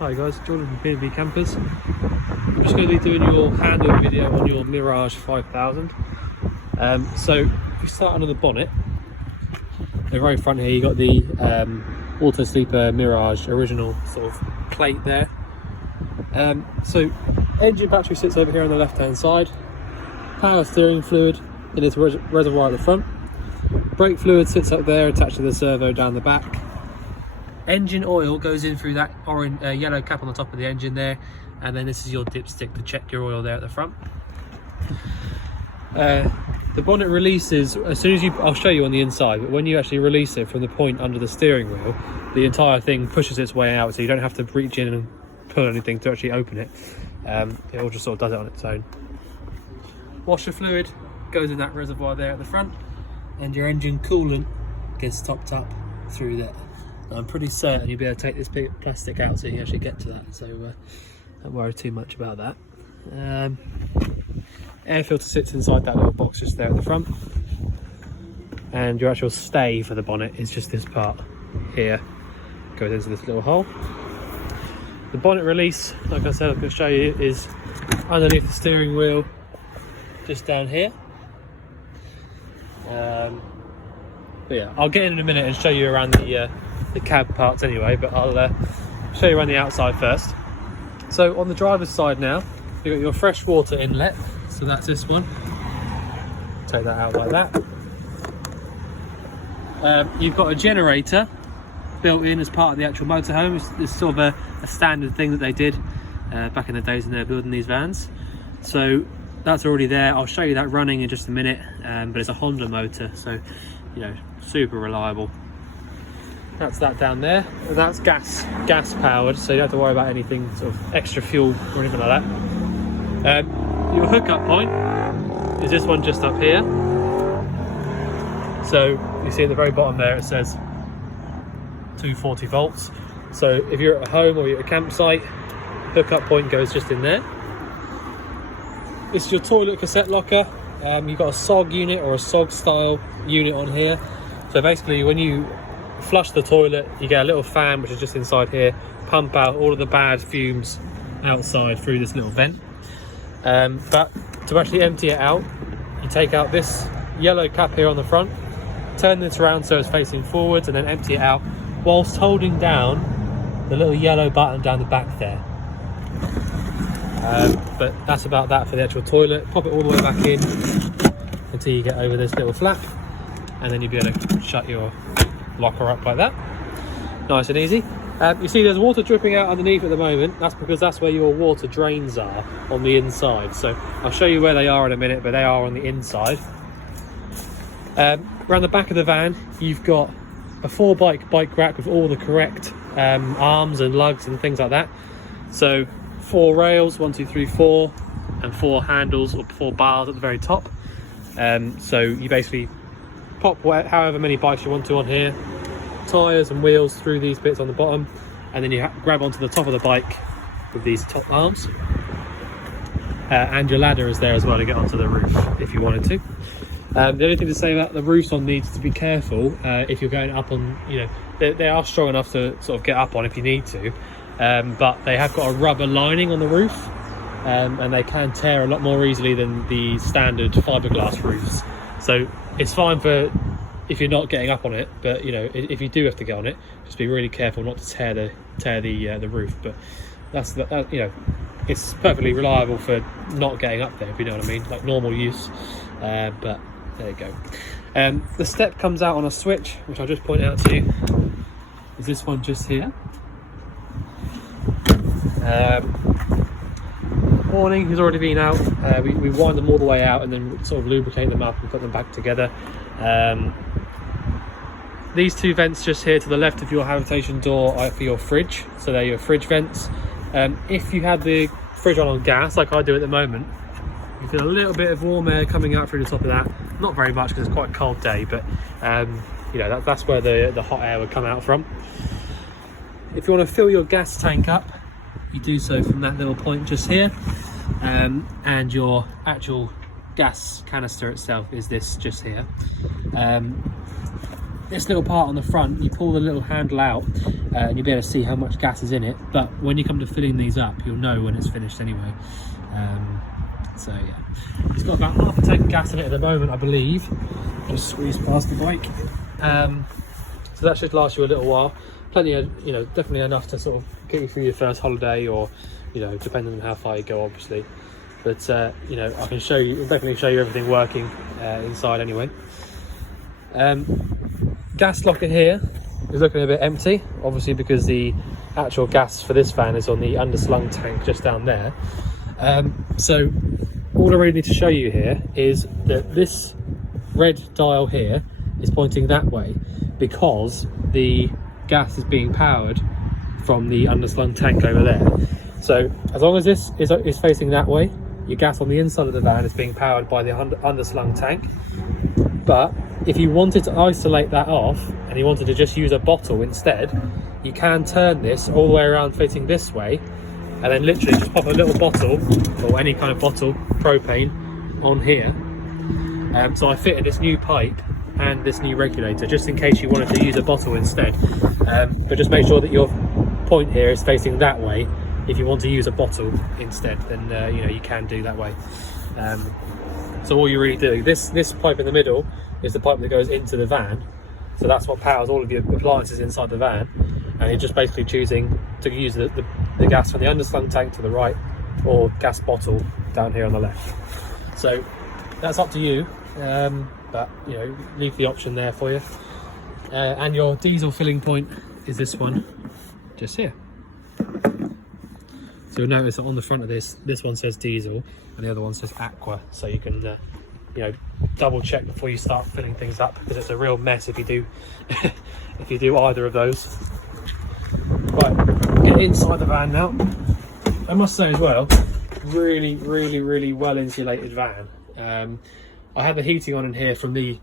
Hi guys, Jordan from B&B Campers. I'm just going to be doing your handover video on your Mirage 5000. So if you start under the bonnet, the very front here you got the auto sleeper Mirage original sort of plate there. So engine battery sits over here on the left hand side, power steering fluid in this reservoir at the front, brake fluid sits up there attached to the servo down the back. Engine oil goes in through that orange yellow cap on the top of the engine there, and then this is your dipstick to check your oil there at the front. The bonnet releases as soon as I'll show you on the inside, but when you actually release it from the point under the steering wheel, the entire thing pushes its way out, so you don't have to reach in and pull anything to actually open it. It all just sort of does it on its own. Washer fluid goes in that reservoir there at the front, and your engine coolant gets topped up through there. I'm pretty certain you'll be able to take this big plastic out so you can actually get to that, so don't worry too much about that. Air filter sits inside that little box just there at the front, and your actual stay for the bonnet is just this part here, goes into this little hole. The bonnet release, like I said, I'm going to show you, is underneath the steering wheel, just down here. But yeah, I'll get in a minute and show you around the cab parts anyway, but I'll show you around the outside first. So on the driver's side now, you've got your fresh water inlet, so that's this one. Take that out like that. You've got a generator built in as part of the actual motorhome. It's sort of a standard thing that they did back in the days when they were building these vans. So that's already there. I'll show you that running in just a minute, but it's a Honda motor, so you know, super reliable. That's that down there, and that's gas powered, so you don't have to worry about anything sort of extra fuel or anything like that. Your hookup point is this one just up here. So you see at the very bottom there it says 240 volts. So if you're at home or you're at a campsite, hookup point goes just in there. This is your toilet cassette locker. You've got a SOG unit or a SOG style unit on here. So basically when you flush the toilet, you get a little fan which is just inside here, pump out all of the bad fumes outside through this little vent. But to actually empty it out, you take out this yellow cap here on the front, turn this around so it's facing forwards, and then empty it out whilst holding down the little yellow button down the back there. But that's about that for the actual toilet. Pop it all the way back in until you get over this little flap, and then you'll be able to shut your locker up like that, nice and easy. You see there's water dripping out underneath at the moment. That's because that's where your water drains are on the inside, so I'll show you where they are in a minute, but they are on the inside. Around the back of the van you've got a 4-bike rack with all the correct arms and lugs and things like that. So 4 rails, 1, 2, 3, 4, and 4 handles or 4 bars at the very top. So you basically pop however many bikes you want to on here, tyres and wheels through these bits on the bottom, and then you grab onto the top of the bike with these top arms, and your ladder is there as well to get onto the roof if you wanted to. The only thing to say about the roofs on these, to be careful if you're going up on, you know, they are strong enough to sort of get up on if you need to, but they have got a rubber lining on the roof, and they can tear a lot more easily than the standard fiberglass roofs. So it's fine for if you're not getting up on it, but you know, if you do have to get on it, just be really careful not to tear the roof. But that's that, you know, it's perfectly reliable for not getting up there, if you know what I mean, like normal use. But there you go. The step comes out on a switch, which I'll just point out to you. Is this one just here? Warning has already been out. We wind them all the way out and then sort of lubricate them up and put them back together. These 2 vents just here to the left of your habitation door are for your fridge, so they're your fridge vents. If you had the fridge on gas like I do at the moment, you get a little bit of warm air coming out through the top of that. Not very much because it's quite a cold day, but you know, that's where the hot air would come out from. If you want to fill your gas tank up, you do so from that little point just here, and your actual gas canister itself is this just here. this little part on the front, you pull the little handle out and you'll be able to see how much gas is in it, but when you come to filling these up, you'll know when it's finished anyway. So yeah, it's got about half a tank of gas in it at the moment, I believe. Just squeeze past the bike. So that should last you a little while. Plenty of, you know, definitely enough to sort of get you through your first holiday, or, you know, depending on how far you go, obviously. But you know, I can show you, definitely show you everything working inside anyway. Gas locker here is looking a bit empty, obviously because the actual gas for this fan is on the underslung tank just down there. So all I really need to show you here is that this red dial here is pointing that way because the gas is being powered from the underslung tank over there. So as long as this is facing that way, your gas on the inside of the van is being powered by the underslung tank. But if you wanted to isolate that off and you wanted to just use a bottle instead, you can turn this all the way around facing this way, and then literally just pop a little bottle, or any kind of bottle, propane, on here. So I fitted this new pipe and this new regulator just in case you wanted to use a bottle instead. But just make sure that your point here is facing that way. If you want to use a bottle instead, then you know, you can do that way. So all you really do, this pipe in the middle is the pipe that goes into the van, so that's what powers all of your appliances inside the van, and you're just basically choosing to use the gas from the underslung tank to the right, or gas bottle down here on the left. So that's up to you, but you know, leave the option there for you. And your diesel filling point is this one just here. So you'll notice that on the front of this one says diesel and the other one says aqua, so you can you know, double check before you start filling things up, because it's a real mess if you do if you do either of those. Right, get inside the van now. I must say as well, really well insulated van. I had the heating on in here from the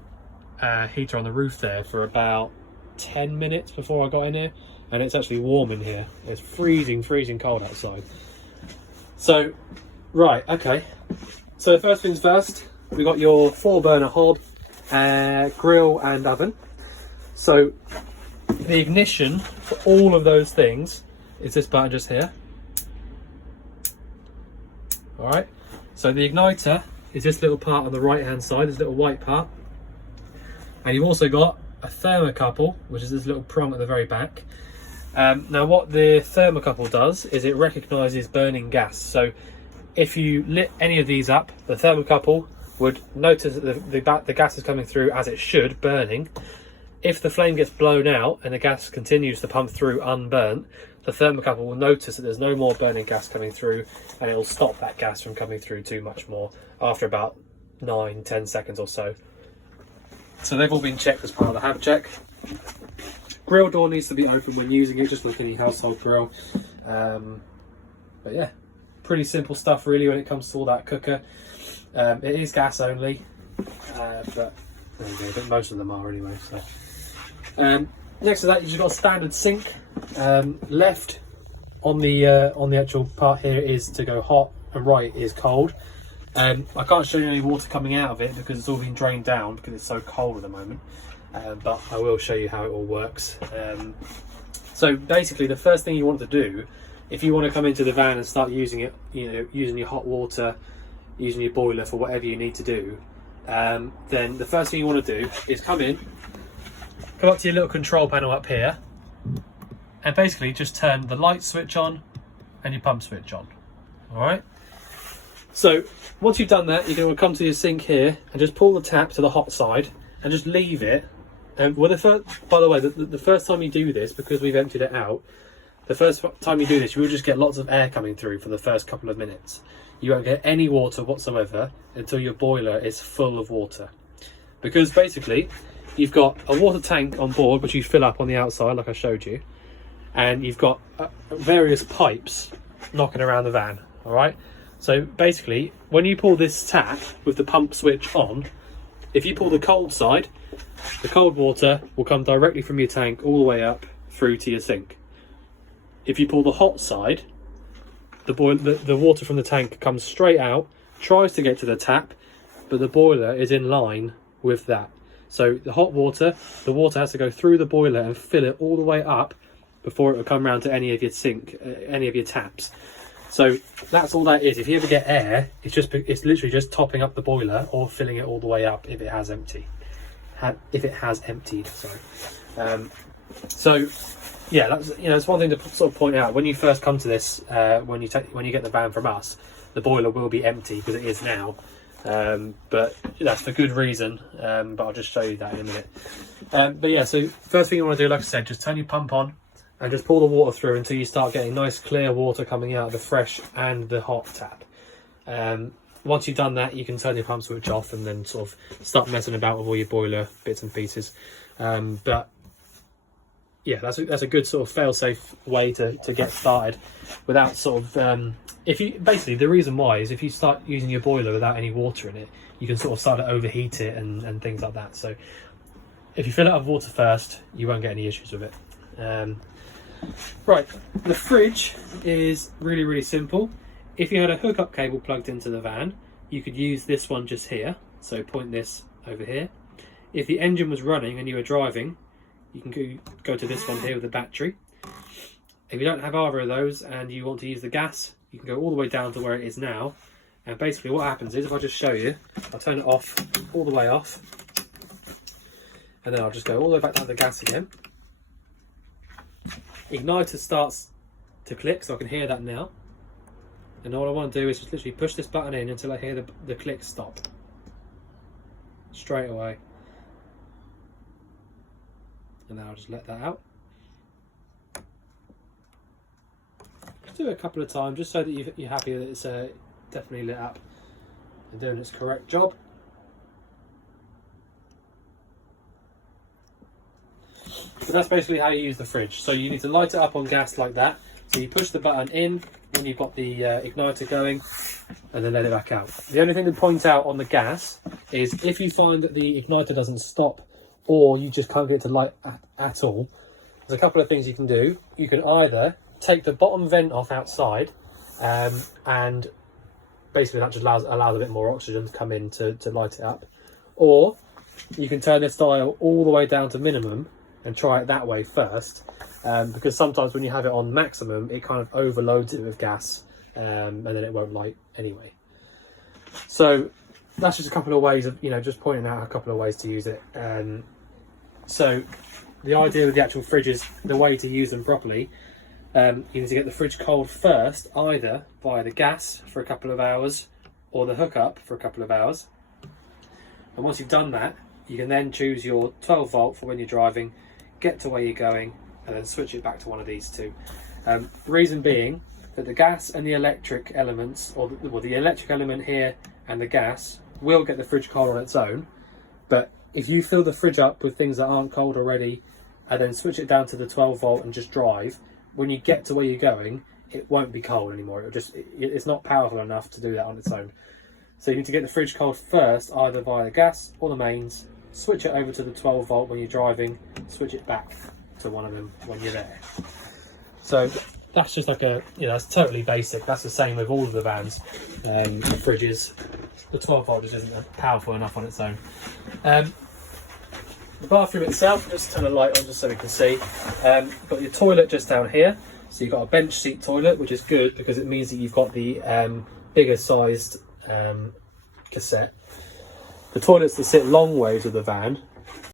heater on the roof there for about 10 minutes before I got in here, and it's actually warm in here. It's freezing cold outside. So right, okay, so first things first, we got your 4-burner hob, grill and oven. So the ignition for all of those things is this button just here. All right, so the igniter is this little part on the right hand side, this little white part, and you've also got a thermocouple, which is this little prong at the very back. Now what the thermocouple does is it recognises burning gas. So if you lit any of these up, the thermocouple would notice that the gas is coming through as it should, burning. If the flame gets blown out and the gas continues to pump through unburnt, the thermocouple will notice that there's no more burning gas coming through, and it'll stop that gas from coming through too much more after about 9-10 seconds or so. So they've all been checked as part of the have check. Grill door needs to be open when using it, just like any household grill. But yeah, pretty simple stuff really when it comes to all that cooker. It is gas only, but there you go, but most of them are anyway. So next to that, you've just got a standard sink. Left on the actual part here is to go hot, and right is cold. I can't show you any water coming out of it because it's all been drained down because it's so cold at the moment, but I will show you how it all works. So basically the first thing you want to do, if you want to come into the van and start using it, you know, using your hot water, using your boiler for whatever you need to do, then the first thing you want to do is come up to your little control panel up here, and basically just turn the light switch on and your pump switch on. All right, so once you've done that, you're going to come to your sink here and just pull the tap to the hot side and just leave it. And by the way, the first time you do this, because we've emptied it out, the first time you do this, you will just get lots of air coming through for the first couple of minutes. You won't get any water whatsoever until your boiler is full of water, because basically you've got a water tank on board which you fill up on the outside like I showed you, and you've got various pipes knocking around the van. All right, so basically when you pull this tap with the pump switch on, if you pull the cold side, the cold water will come directly from your tank all the way up through to your sink. If you pull the hot side, the water from the tank comes straight out, tries to get to the tap, but the boiler is in line with that. So the hot water, the water has to go through the boiler and fill it all the way up before it will come round to any of your any of your taps. So that's all that is. If you ever get air, it's literally just topping up the boiler or filling it all the way up if it has emptied. Sorry. So yeah, that's it's one thing to sort of point out when you first come to this. When you get the van from us, the boiler will be empty because it is now. But that's for good reason. But I'll just show you that in a minute. But yeah, so first thing you want to do, like I said, just turn your pump on and just pour the water through until you start getting nice clear water coming out of the fresh and the hot tap. Once you've done that, you can turn your pump switch off and then sort of start messing about with all your boiler bits and pieces. But yeah, that's a good sort of fail-safe way to get started without sort of basically the reason why is if you start using your boiler without any water in it, you can sort of start to overheat it and things like that. So if you fill it up with water first, you won't get any issues with it. Right, the fridge is really simple. If you had a hookup cable plugged into the van, you could use this one just here. So point this over here. If the engine was running and you were driving, you can go to this one here with the battery. If you don't have either of those and you want to use the gas, you can go all the way down to where it is now. And basically what happens is, if I just show you, I'll turn it off, all the way off. And then I'll just go all the way back down to the gas again. Igniter starts to click, so I can hear that now. And all I want to do is just literally push this button in until I hear the click stop. Straight away. And then I'll just let that out. Just do it a couple of times just so that you're happy that it's definitely lit up and doing its correct job. So that's basically how you use the fridge. So you need to light it up on gas like that. So you push the button in when you've got the igniter going and then let it back out. The only thing to point out on the gas is if you find that the igniter doesn't stop or you just can't get it to light at all, there's a couple of things you can do. You can either take the bottom vent off outside and basically that just allows a bit more oxygen to come in to light it up. Or you can turn this dial all the way down to minimum and try it that way first, because sometimes when you have it on maximum it kind of overloads it with gas and then it won't light anyway. So that's just a couple of ways of just pointing out a couple of ways to use it. So the idea with the actual fridge is the way to use them properly. You need to get the fridge cold first, either via the gas for a couple of hours or the hookup for a couple of hours. And once you've done that, you can then choose your 12 volt for when you're driving, get to where you're going, and then switch it back to one of these two. The reason being that the gas and the electric elements, or the electric element here and the gas, will get the fridge cold on its own. But if you fill the fridge up with things that aren't cold already and then switch it down to the 12 volt and just drive, when you get to where you're going, it won't be cold anymore. It's not powerful enough to do that on its own. So you need to get the fridge cold first, either via the gas or the mains, switch it over to the 12 volt when you're driving, switch it back to one of them when you're there. So that's just like that's totally basic. That's the same with all of the vans, the fridges. The 12 volt just isn't powerful enough on its own. The bathroom itself, just turn the light on just so we can see. You've got your toilet just down here. So you've got a bench seat toilet, which is good because it means that you've got the bigger sized cassette. The toilets that sit long ways of the van